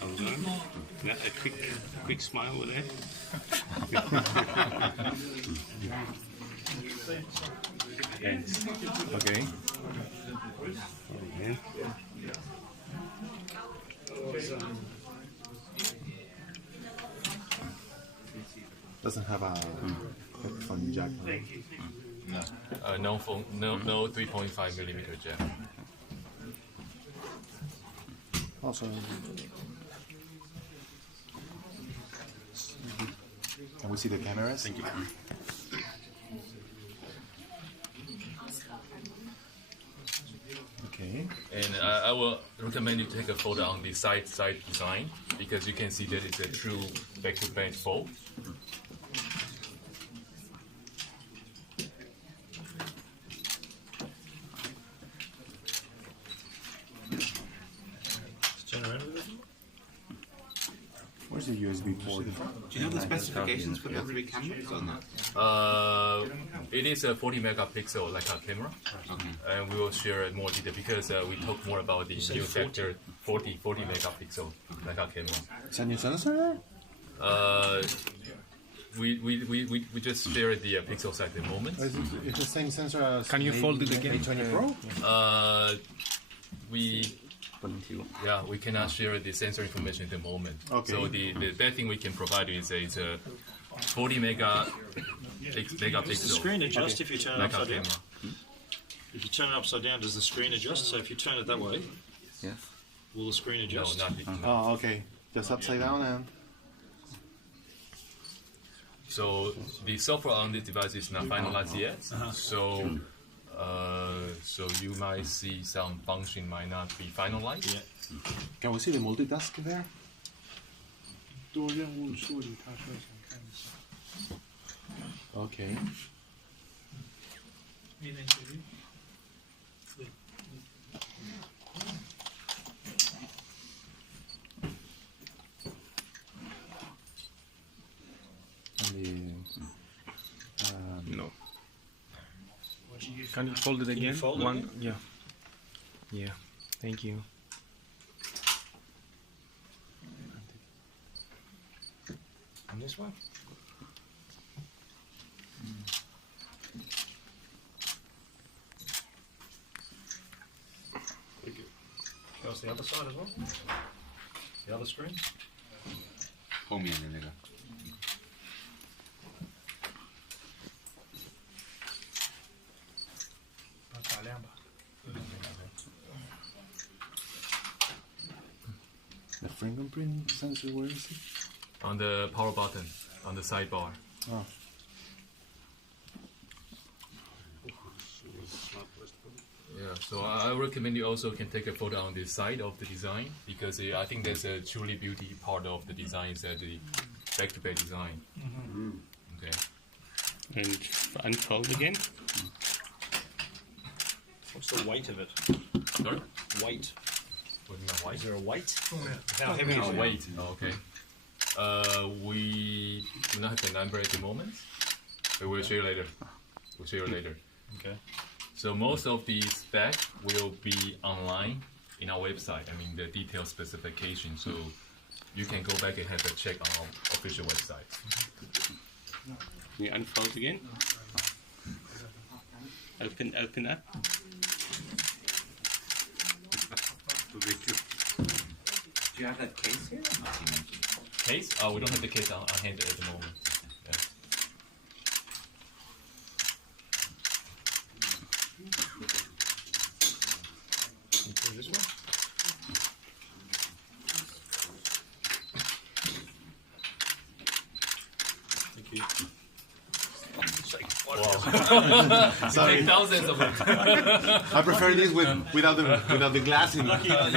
Hold on. Yeah, a quick smile with it. Thanks. Okay. Okay. Doesn't have a headphone jack. No 3.5 millimeter jack. Also, can we see the cameras? Thank you. Okay. And I will recommend you to take a photo on the side design because you can see that it's a true back-to-back fold. Where's the USB port? Do you know the specifications for the three cameras on that? It is a 40 megapixel Leica camera, and we will share more detail because we talk more about the new factor 40 megapixel Leica camera. Is that new sensor there? We just share the pixel size at the moment. Is it the same sensor as Can you fold it again? A20 Pro? We cannot share the sensor information at the moment. Okay. So the best thing we can provide you is a 40 megapixel. Does the screen adjust if you turn it Leica upside down? camera. If you turn it upside down, does the screen adjust? So if you turn it that way, will the screen No, adjust? not the, Oh, okay. Just upside down and. So the software on this device is not finalized yet. So you might see some function might not be finalized. Yeah. Can we see the multitask there? 多任务处理，他说想看一下。 Okay. No. Can you fold it again? you fold it One, again? yeah. Yeah. Thank you. And this way? Show us the other side as well. The other screen. 后面的那个。打亮吧。 The fingerprint sensor, where is it? On the power button on the sidebar. Oh. Yeah, so I recommend you also can take a photo on the side of the design because I think that's a truly beauty part of the design is the back-to-back design. Okay. And unfold again. What's the weight of it? Sorry? Weight. What do you mean, white? Is there a weight? How heavy is Oh, it? weight. Oh, okay. We do not have the number at the moment, but we'll share later. We'll share later. Okay. So most of the spec will be online in our website. I mean the detailed specification. So you can go back and have a check on our official website. Can you unfold again? Open up. Do you have that case here? Case? Oh, we don't have the case on hand at the moment. Yeah. This one? Thank you. Sorry. Take thousands of them. I prefer this without the glass in.